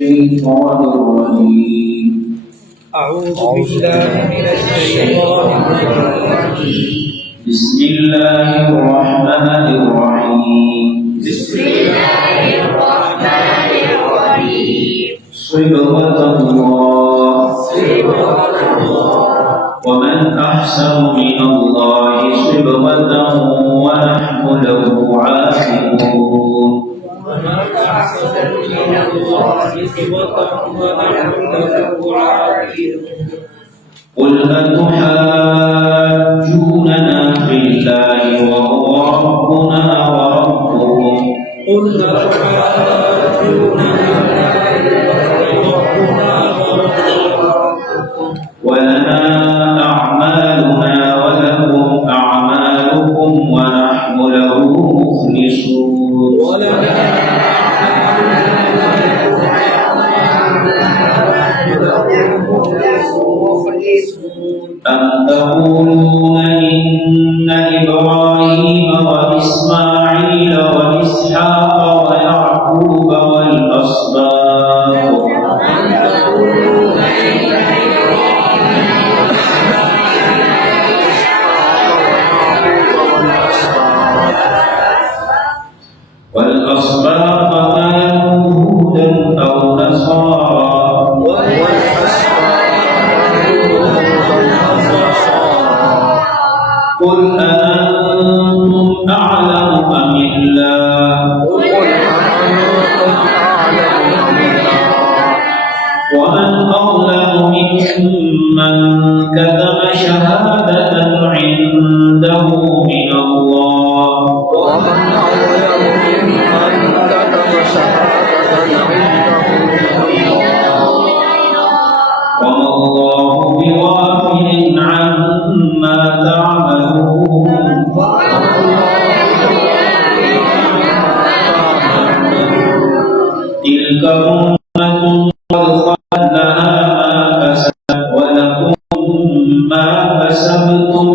الشيطان الرجيم. أعوذ بالله من الشيطان الرجيم. بسم الله الرحمن الرحيم. بسم الله الرحمن الرحيم. صبغة الله. صبغة الله. ومن أحسن من الله صبغة ونحن له عاقبون. ومن أحسن من الله صبغة ونحن له عاقبون. قل أتحاجوننا في الله وهو ربنا وربكم. قل أتحاجوننا ربنا وربكم ولنا أعمالنا ولكم أعمالكم ونحن له مخلصون. أم تقولون إن إبراهيم وإسماعيل وإسحاق ويعقوب والأسباط كانوا هودا أو نصارى. قل أأنتم أعلم أم الله؟ ومن أظلم ممن كتم شهادة عنده من الله. وما الله بغافل عما تعملون. تلك أمة قد خلت لها ما كسبت ولكم ما كسبتم.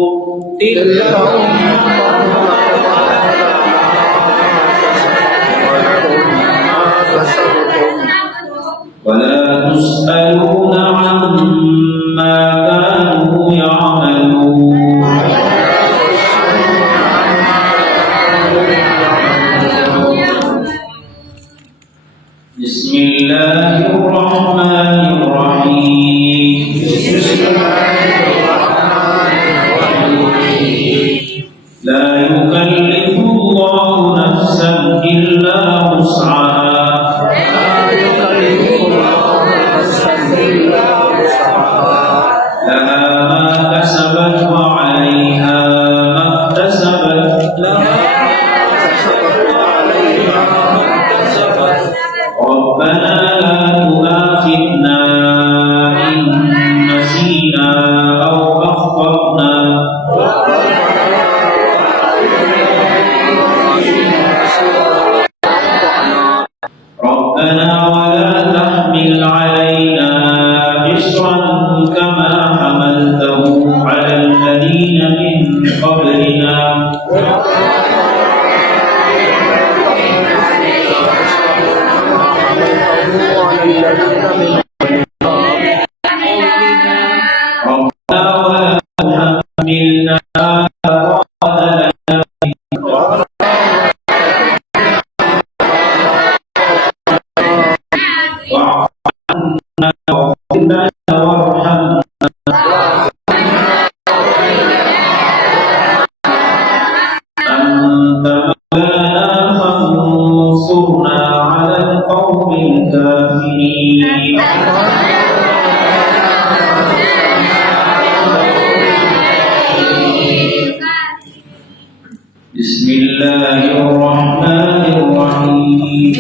ولا تسألون عما كانوا يعملون. بسم الله الرحمن الرحيم. لا يكلف الله نفسا إلا وسعها. لها ما كسبت وعليها ما اكتسبت. ربنا لا تؤاخذنا إن نسينا أو أخطأنا. ربنا ولا تحمل علينا إصرا كما حملته على الذين من قبلنا. ربنا ولا تحملنا ما لا واعف عنا واغفر لنا وارحمنا. أنت مولانا فانصرنا على القوم الكافرين. بسم الله الرحمن الرحيم.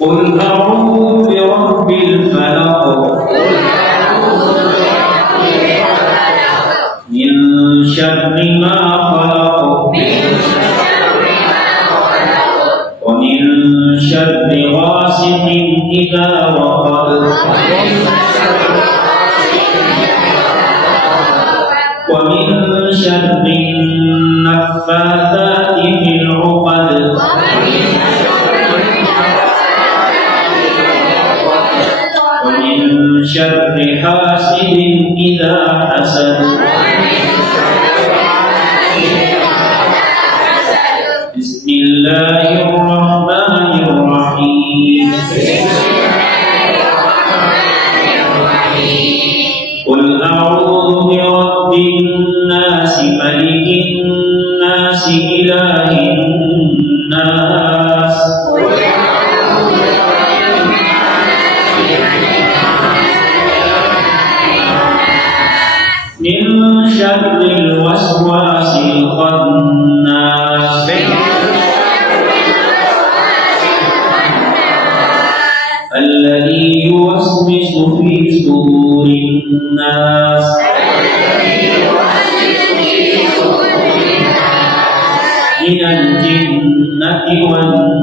قل أعوذ برب الفلق من شر ما خلق ومن شر غاسق إذا وقب ومن شر النفاثات في العقد إذا حسد بسم الله الرحمن الرحيم قل أعوذ برب الناس ملك الناس إله الناس من شر الوسواس الخناس الذي يوسوس في صدور الناس من الجنة والناس